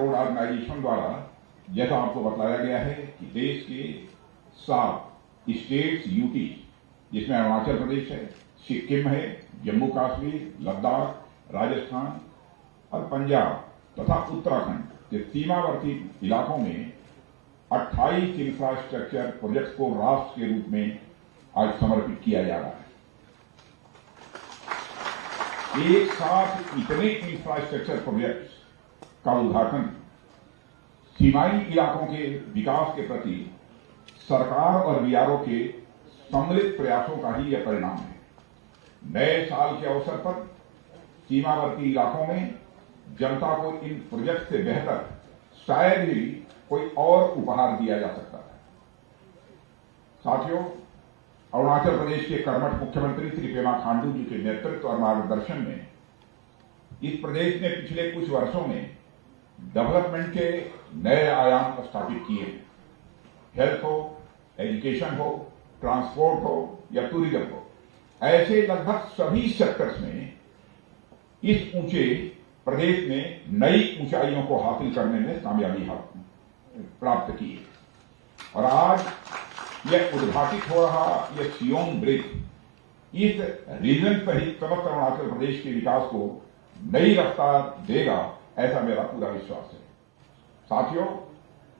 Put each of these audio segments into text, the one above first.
Road organisation द्वारा जैसा आपको बताया गया है कि देश के 7 स्टेट्स यूटी, जिसमें अरुणाचल प्रदेश है, सिक्किम है, जम्मू कश्मीर, लद्दाख, राजस्थान और पंजाब तथा उत्तराखंड के सीमावर्ती इलाकों में 28 इंफ्रास्ट्रक्चर प्रोजेक्ट को राष्ट्र के रूप में आज समर्पित किया जा रहा है। एक साथ इतने इंफ्रास्ट्रक्चर प्रोजेक्ट्स का उद्घाटन सीमाई इलाकों के विकास के प्रति सरकार और बीआरओ के सम्मिलित प्रयासों का ही यह परिणाम है। नए साल के अवसर पर सीमावर्ती इलाकों में जनता को इन प्रोजेक्ट से बेहतर शायद ही कोई और उपहार दिया जा सकता है। साथियों, अरुणाचल प्रदेश के कर्मठ मुख्यमंत्री श्री पेमा खांडू जी के नेतृत्व और मार्गदर्शन में इस प्रदेश ने पिछले कुछ वर्षों में डेवलपमेंट के नए आयाम स्थापित किए हैं। हेल्थ हो, एजुकेशन हो, ट्रांसपोर्ट हो या टूरिज्म हो, ऐसे लगभग सभी सेक्टर्स में इस ऊंचे प्रदेश ने नई ऊंचाइयों को हासिल करने में कामयाबी प्राप्त की है। और आज यह उद्घाटित हो रहा यह सियोंग ब्रिज इस रीजन सहित समस्त अरुणाचल प्रदेश के विकास को नई रफ्तार देगा, ऐसा मेरा पूरा विश्वास है। साथियों,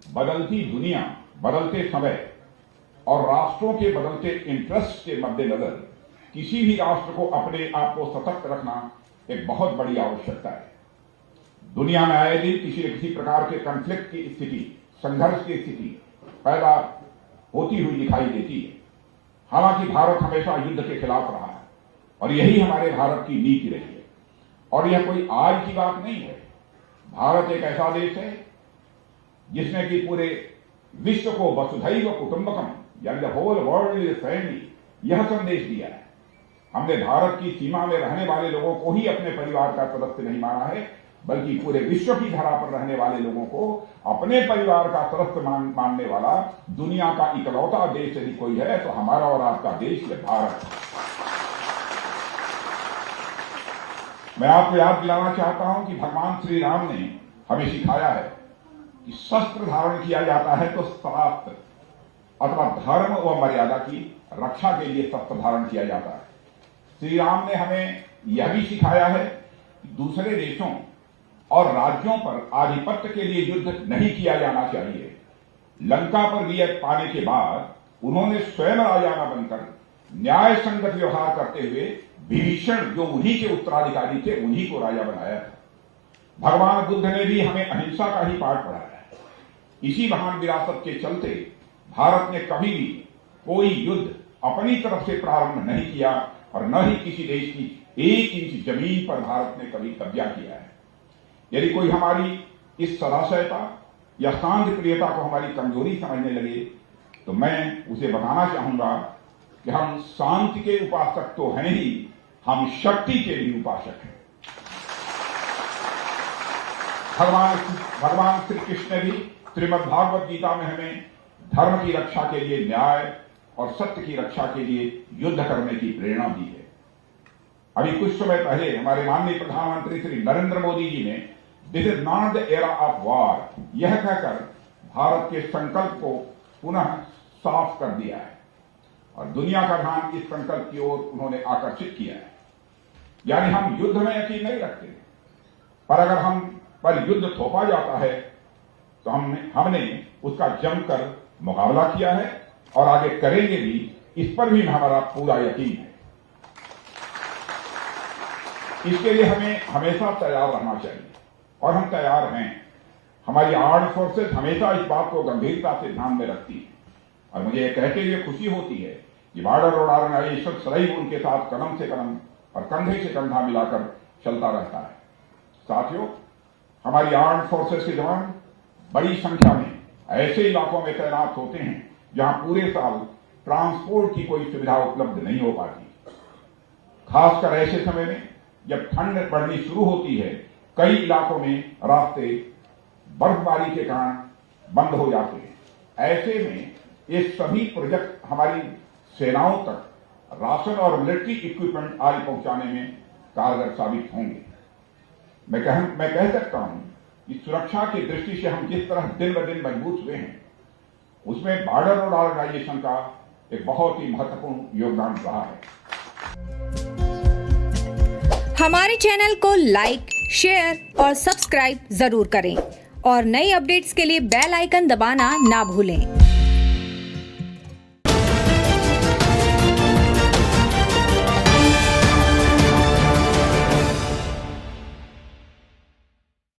बदलती दुनिया, बदलते समय और राष्ट्रों के बदलते इंटरेस्ट के मद्देनजर किसी भी राष्ट्र को अपने आप को सशक्त रखना एक बहुत बड़ी आवश्यकता है। दुनिया में आए दिन किसी न किसी प्रकार के कॉन्फ्लिक्ट की स्थिति, संघर्ष की स्थिति पैदा होती हुई दिखाई देती है। हालांकि भारत हमेशा युद्ध के खिलाफ रहा है और यही हमारे भारत की नीति रही है। और यह कोई आज की बात नहीं है। भारत एक ऐसा देश है जिसने कि पूरे विश्व को वसुधैव कुटुंबकम यानी the whole world is family यह संदेश दिया है। हमने भारत की सीमा में रहने वाले लोगों को ही अपने परिवार का सदस्य नहीं माना है, बल्कि पूरे विश्व की धरा पर रहने वाले लोगों को अपने परिवार का सदस्य मानने वाला दुनिया का इकलौता देश यदि कोई है तो हमारा और आपका देश यह भारत है। मैं आपको याद दिलाना चाहता हूं कि भगवान श्री राम ने हमें सिखाया है कि शस्त्र धारण किया जाता है तो शास्त्र अथवा धर्म व मर्यादा की रक्षा के लिए शस्त्र धारण किया जाता है। श्री राम ने हमें यह भी सिखाया है कि दूसरे देशों और राज्यों पर आधिपत्य के लिए युद्ध नहीं किया जाना चाहिए। लंका पर विजय पाने के बाद उन्होंने स्वयं राजा न बनकर न्याय संगत व्यवहार करते हुए विभीषण जो उन्हीं के उत्तराधिकारी थे उन्हीं को राजा बनाया था। भगवान बुद्ध ने भी हमें अहिंसा का ही पाठ पढ़ाया है। इसी महान विरासत के चलते भारत ने कभी भी कोई युद्ध अपनी तरफ से प्रारंभ नहीं किया और न ही किसी देश की 1 इंच जमीन पर भारत ने कभी कब्जा किया है। यदि कोई हमारी इस सदाशयता या शांति प्रियता को हमारी कमजोरी समझने लगे तो मैं उसे बताना चाहूंगा कि हम शांति के उपासक तो हैं ही, हम शक्ति के भी उपासक हैं। भगवान श्री कृष्ण ने भी श्रीमद् भागवत गीता में हमें धर्म की रक्षा के लिए न्याय और सत्य की रक्षा के लिए युद्ध करने की प्रेरणा दी है। अभी कुछ समय पहले हमारे माननीय प्रधानमंत्री श्री नरेंद्र मोदी जी ने this is not the era of war यह कहकर भारत के संकल्प को पुनः साफ कर दिया है और दुनिया का ध्यान इस संकल्प की ओर उन्होंने आकर्षित किया है। यानी हम युद्ध में यकीन नहीं रखते, पर अगर हम पर युद्ध थोपा जाता है तो हमने उसका जमकर मुकाबला किया है और आगे करेंगे भी, इस पर भी हमारा पूरा यकीन है। इसके लिए हमें हमेशा तैयार रहना चाहिए और हम तैयार हैं। हमारी आर्म्ड फोर्सेस हमेशा इस बात को गंभीरता से ध्यान में रखती है और मुझे यह कहते हुए खुशी होती है कि बॉर्डर रोड ऑर्गेनाइजेशन सदैव उनके साथ कदम से कदम और कंधे से कंधा मिलाकर चलता रहता है। साथियों, हमारी आर्म्ड फोर्सेस के जवान बड़ी संख्या में ऐसे इलाकों में तैनात होते हैं जहां पूरे साल ट्रांसपोर्ट की कोई सुविधा उपलब्ध नहीं हो पाती। खासकर ऐसे समय में जब ठंड बढ़नी शुरू होती है, कई इलाकों में रास्ते बर्फबारी के कारण बंद हो जाते हैं। ऐसे में ये सभी प्रोजेक्ट हमारी सेनाओं तक राशन और मिलिट्री इक्विपमेंट आदि पहुंचाने में कारगर साबित होंगे। मैं कह सकता हूं कि सुरक्षा की दृष्टि से हम जिस तरह दिन ब दिन मजबूत हुए हैं, उसमें बॉर्डर रोड ऑर्गेनाइजेशन का एक बहुत ही महत्वपूर्ण योगदान रहा है। हमारे चैनल को लाइक, शेयर और सब्सक्राइब जरूर करें और नई अपडेट्स के लिए बेल आइकन दबाना ना भूलें।